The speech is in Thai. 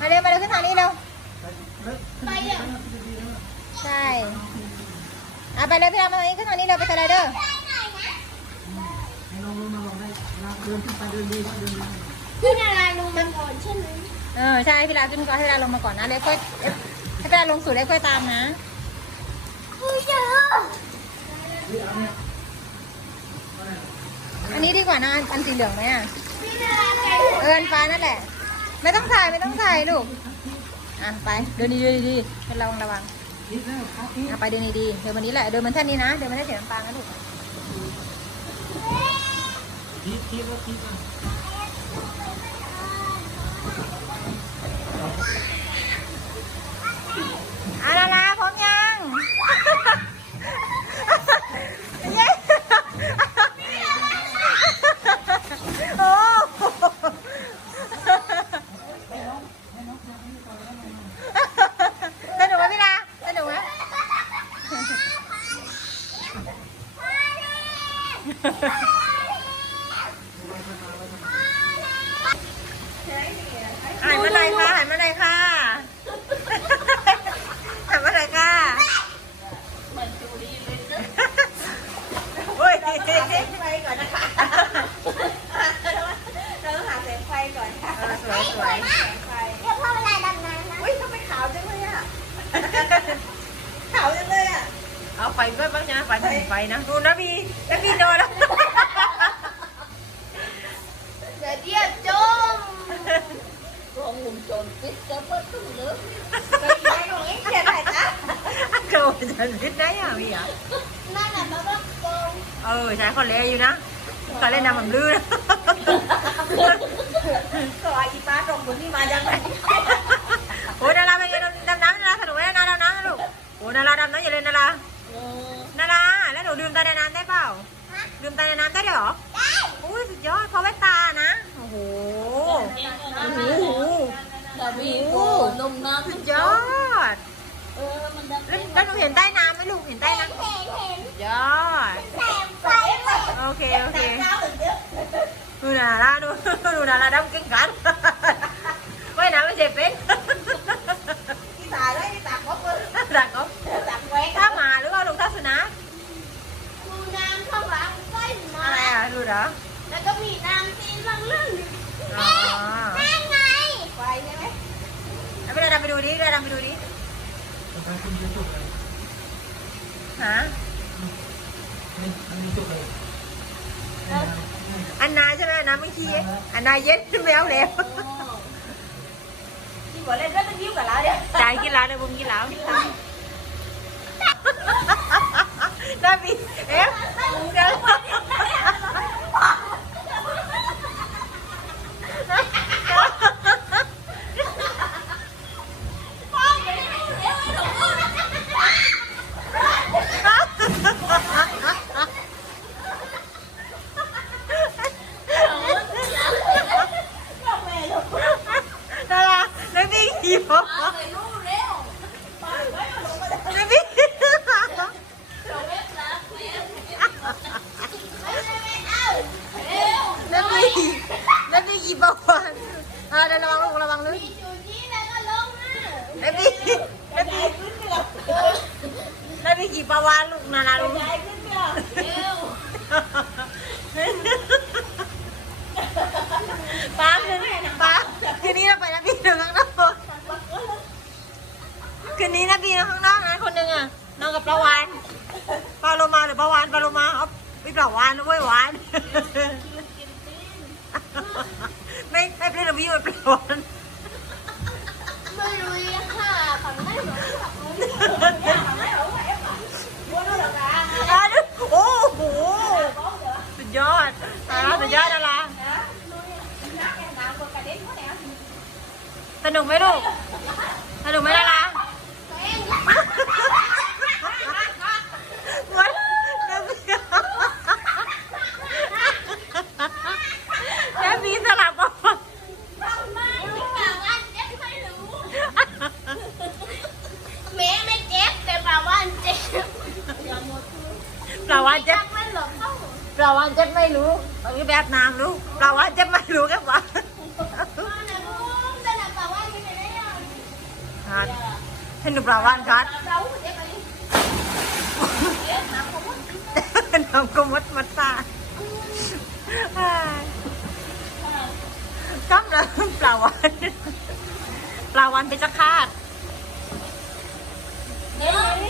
มาเร็วมาเร็วขึ้นทางนี้เร็วไปเปใช่อะไปเร็วพี่ดำมาทางนี้ขึ้นทางนี้เร็วไปสไลเดอร์ลงมาลงได้เดินขึ้นไปเดินดีเดินดีพี่นาราลงมาก่อนใช่ไหมเออใช่พี่ลาขึ้นก่อนให้พี่ลาลงมาก่อนนะเล็กค่อยให้พี่ลาลงสู่เล็กค่อยตามนะอันนี้ดีกว่านะอันสีเหลืองไหมอะเอินฟ้านั่นแหละ ไม่ต้องถ่ายไม่ต้องถ่ายลูก อะไปเดินดีๆเดินดีๆเป็นระวังระวังอะไปเดินดีๆเดินวันนี้แหละเดินมันแท่นนี้นะเดินมันได้เสียน้ำปลานะลูกคิดคิดว่าคิดว่าอาลาลาพร้อมยังเย้โอ้สนุกไหมพี่ดาสนุกไหมหันมาหน่อยค่ะหันมาหน่อยค่ะหันมาหน่อยค่ะเฮ้ย ไฟก่อนนะคะ เราต้องหาแสงไฟก่อนค่ะ เออสวยสวย แสงไฟเดี๋ยวพอเวลาดำน้ำนะอุ้ยทำไมขาวจังเลยอะ ขาวจังเลยอะ เอา ไฟด้วยบ้างนะไฟไม่ไฟนะดูนะพี่นะพี่โดนแล้วเดี๋ยวเดียวจมกองวงจรปิดจะเปิดตู้เลยไปไหนของเอ็กเขียนไหนจ๊ะโดนจะพิษได้ยังพี่อะนั่นน่ะมาบ้ากองเออใช้คนเล่อยู่นะเขาเล่นน้ำมันลื่นสวัสดีป้าตรงคนนี้มาจากไหนโอ้ยนาราเป็นไงดำน้ำนาราสนุกไหมนาราดำน้ำนะลูกโอ้ยนาราดำน้ำอย่าเล่นนารานาราแล้วห นูดื่มตาในน้ำได้เปล่าดื่มตาในน้ำได้ด้วยเหรอ ได้ อุ้ยสุดยอดเพราะแว่นตานะ โอ้โห โอ้โหดาวีโกลงน้ำสุดยอดเออมันดังแล้วแล้วหนูเห็นใต้น้ำไหมลูกเห็นใต้น้ำเห็นเห็นสุดยอดแสงไฟเลยโอเคโอเคเจ้าถึงเยอะดูนาราดูดูนาราดำเก่งกันว่ายน้ำไม่เจ็บเป็น ที่ตายได้ที่ตากก็เปิด ดักก็ ตากแหวก ถ้าหมาหรือว่าลุงท่าสุนัข ดูน้ำข้างหลังใกล้มา อะไรอะดูเหรอ แล้วก็มีน้ำซีนลังเรื่องอ๋อนั่นไงไฟใช่ไหมเอาไปเดินไปดูดิเดินไปดูดิไปขึ้นไปสุดเลยฮะนี่มันมีสุดเลยอันนาใช่ไหมอันนาเมื่อกี้อันนาเย็นแมวแล้วที่บอกเล่นได้เป็นยิ้วกับเราเนี่ยจ่ายกินแล้วเดี๋ยวบุ้มกินแล้วนาบีเอ๊ะเดี๋ยว ดารานาบีขี่ม้านาบีนาบีนาบีขี่ปะวันอ่าเดี๋ยวระวังลูกระวังลูก อยู่ที่แล้วก็ลงนะ นาบีนาบีนาบีขี่ปะวานลูกนาราลูก ยายขึ้นเถอะเร็ว ป้าคืนป้าคืนนี้เราไปนาบีถึงข้างนอกคืนนี้นาบีข้างนอกนะคนหนึ่งอะนอนกับปลาวานปลาโลมาหรือปลาวานปลาโลมาเอา ไปปลาวานนะเว้ยวาน ไม่ไม่เป็นระวิวเป็นปลาวานไม่รู้ยังค่ะฝั่งไม่หนูฝั่งนู้นฝั่งไม่หนูแอบอะว่าเราละกันอะดูโอ้โหสุดยอดอ่าสุดยอดนะล่ะนะลุยนักแข่งน้ำคนกระเด็นเขาแนวสนุกไหมลูกสนุกไหมล่ะ ปลาวันเจ็บไม่หลงเปลาวันเจ็บไม่รู้ตรงนี้แบบน้ำรู้ปลาวันเจ็บไม่รู้ก็บอกให้หนูปลาวันครับน้ำก็มดมัดตาก้ามแล้ปลาวันปลาวันไปจะคาดเดี๋ยว